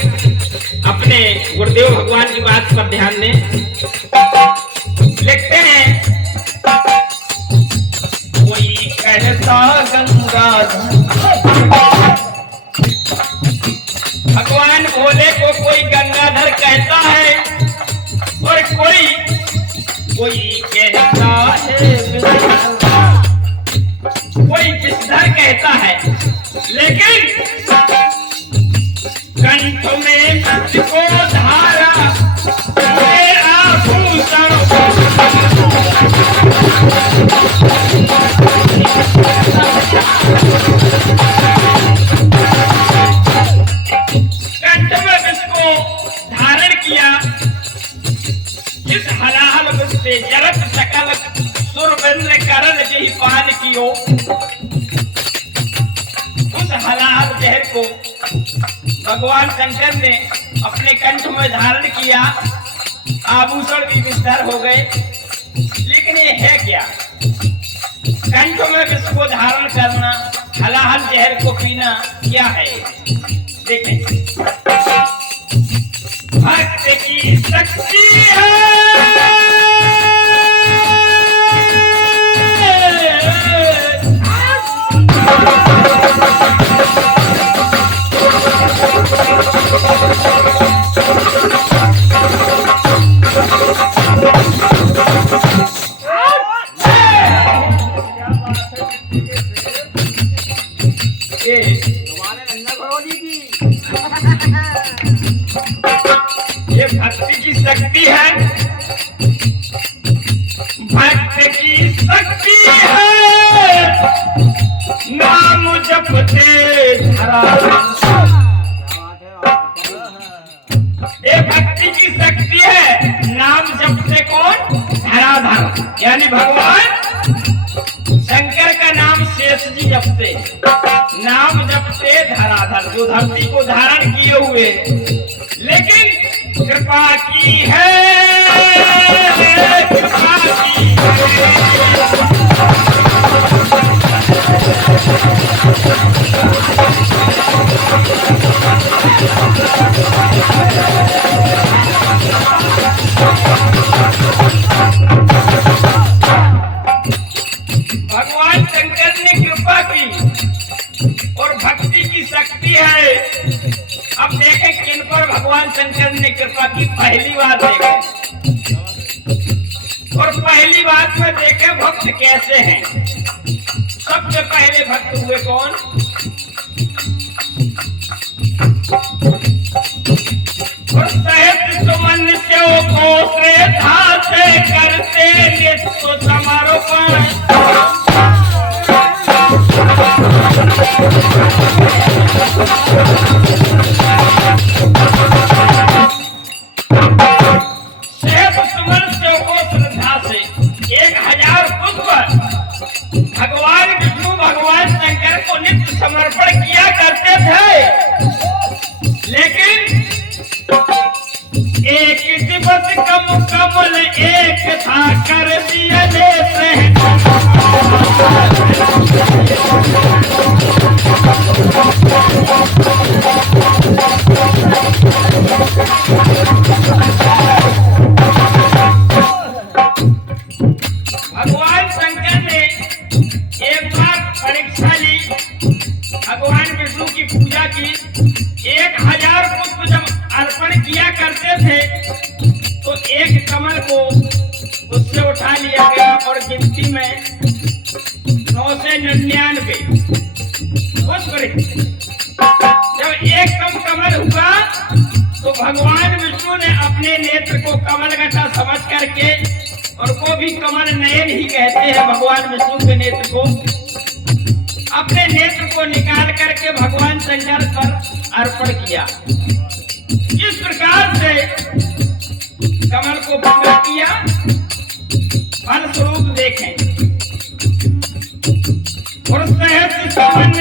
अपने गुरुदेव भगवान की बात पर ध्यान दें। लिखते हैं, कोई कहता गंगाधर, भगवान भोले को कोई गंगाधर कहता है और कोई कहता है कोई विषधर कहता है, लेकिन कंठ में मुझको धारा आभूषण कंठ में विष को धारण किया, जिस हलाहल विष से जरत सकल सुरबिंद करण जी पान कियो, उस हलाहल जहर को भगवान शंकर ने अपने कंठ में धारण किया, आभूषण भी विस्तार हो गए। लेकिन ये है क्या? कंठ में विष को धारण करना, हलाहल जहर को पीना क्या है? देखें, भक्त की शक्ति है, ये भक्ति की शक्ति है, भक्त की शक्ति है, नाम जपते धराधर। ये भक्ति की शक्ति है, नाम जपते कौन? धराधर, यानी भगवान शंकर का नाम शेष जी जपते, नाम जपते धराधर, जो धरती को धारण किए हुए, लेकिन कृपा की है, कृपा की भगवान शंकर ने कृपा की और भक्ति की शक्ति है। अब देखें किन पर भगवान शंकर ने कृपा की। पहली बात देखें, और पहली बात में देखें भक्त कैसे हैं। सबसे पहले भक्त हुए कौन? और सहज सुमन को श्रद्धा से करते नित्य समर्पण, भगवान विष्णु भगवान शंकर को नित्य समर्पण किया करते थे। लेकिन एक दिवस कम कमल एक था, कर दिया भगवान शंकर ने एक बार परीक्षा ली, भगवान विष्णु की पूजा की। 1000 पुष्प जब अर्पण किया करते थे तो एक कमल को उससे उठा लिया गया और गिनती में 999 जब एक कम कमल हुआ तो भगवान विष्णु ने अपने नेत्र को कमल गट्टा समझ करके, और वो भी कमल नयन ही कहते हैं भगवान विष्णु के नेत्र को, अपने नेत्र को निकाल करके भगवान शंकर पर अर्पण किया। इस प्रकार से कमल को पूरा किया। फल स्वरूप देखें, और सहज समन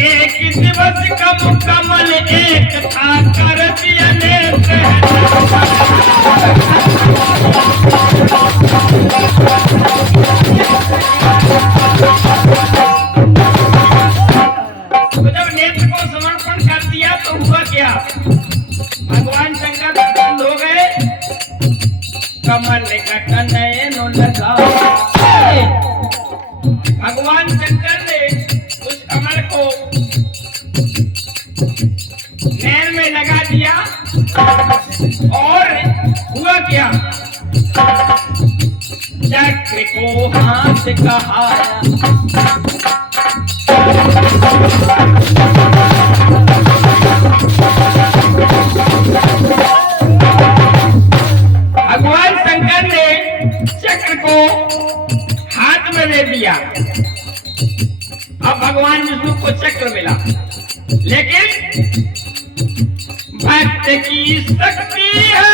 एक दिवस कम कमल एक था, कर दिया नेत्र और हुआ क्या, चक्र को हाथ कहाया, भगवान शंकर ने चक्र को हाथ में ले दिया। अब भगवान विष्णु को चक्र मिला, लेकिन भक्त की शक्ति है,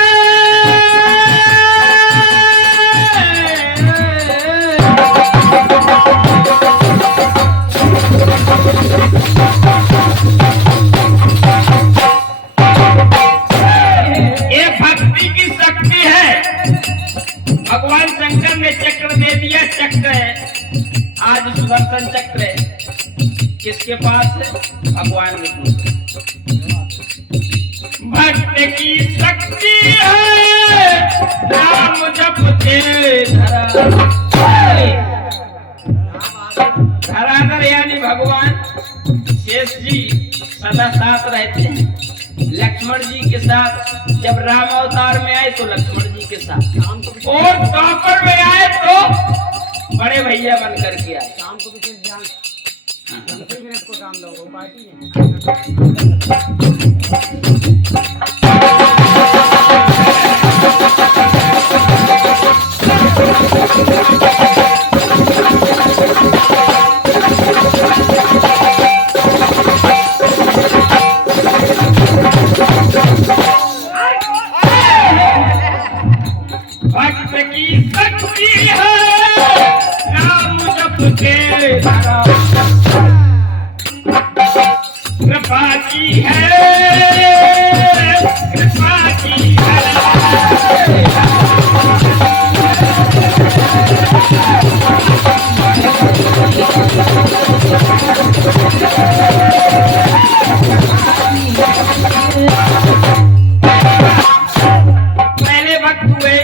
ये भक्ति की शक्ति है। भगवान शंकर ने चक्र दे दिया, चक्र है आज सुदर्शन चक्र है किसके पास है, भगवान विष्णु। भक्त की शक्ति है, राम जपते धराधर यानी भगवान शेष जी सदा साथ रहते हैं। लक्ष्मण जी के साथ जब राम अवतार में आए तो लक्ष्मण जी के साथ, और द्वापर में आए तो बड़े भैया बन करके आए। शाम को विशेष ध्यान को काम दो पार्टी भक्त की शक्ति है, राम जपते कृपा की है, कृपा की है। पहले भक्त हुए,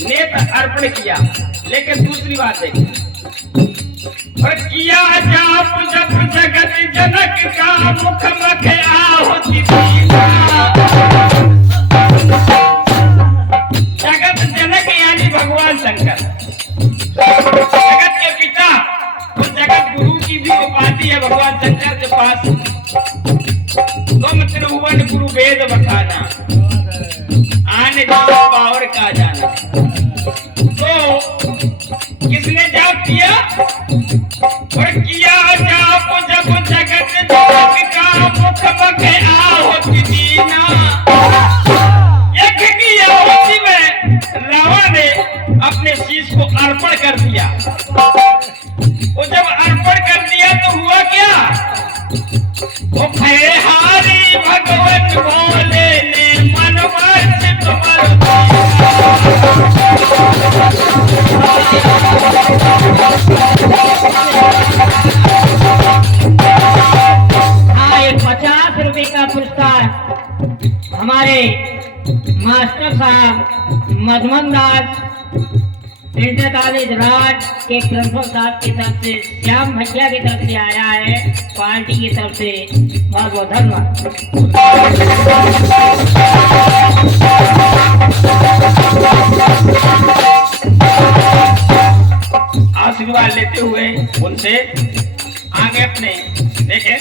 नेत्र अर्पण किया, लेकिन दूसरी बात है और किया जाप जप जगत जनक का मुख मख आहुति दीना। जगत जनक यानी भगवान शंकर, जगत के पिता और जगत गुरु की भी उपाधि है भगवान शंकर के पास। तुम त्रिभुवन गुरु वेद बखाना, आने जाओ पावर का जाना। तो किसने जाप किया और किया जाप जब जगत जनक का मुख मख आहुति दीना। यज्ञ की आहुति में रावण ने अपने शीश को अर्पण कर दिया। वो जब अर्पण कर दिया तो हुआ क्या, वो भयहारी भगवत बोले ने मन वर्षित हाँ, एक 50 रुपए का पुरस्कार हमारे मास्टर साहब मधुमन दास इंटर कॉलेज राज के प्रिंसिपल साहब की तरफ से, श्याम भैया की तरफ से आया है, पार्टी की तरफ से बहुत बहुत धन्यवाद। आशीर्वाद लेते हुए उनसे आगे अपने देखें,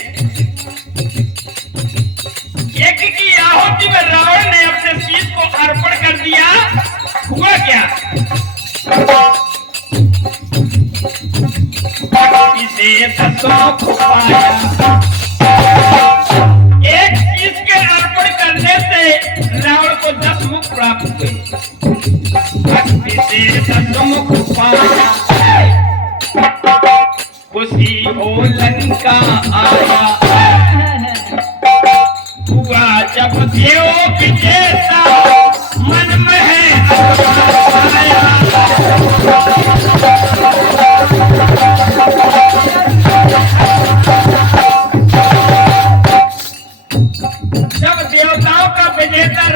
यज्ञ की आहुति में रावण ने अपने शीश को अर्पण कर दिया। हुआ क्या, से सुख पाया। एक चीज के अर्पण करने से रावण को 10 मुख प्राप्त हुए। भक्ति से 10 मुख पाया, खुशी हो लंका आया। हुआ जब देव विजेता, मन में है आया। जब देवताओं का विजेता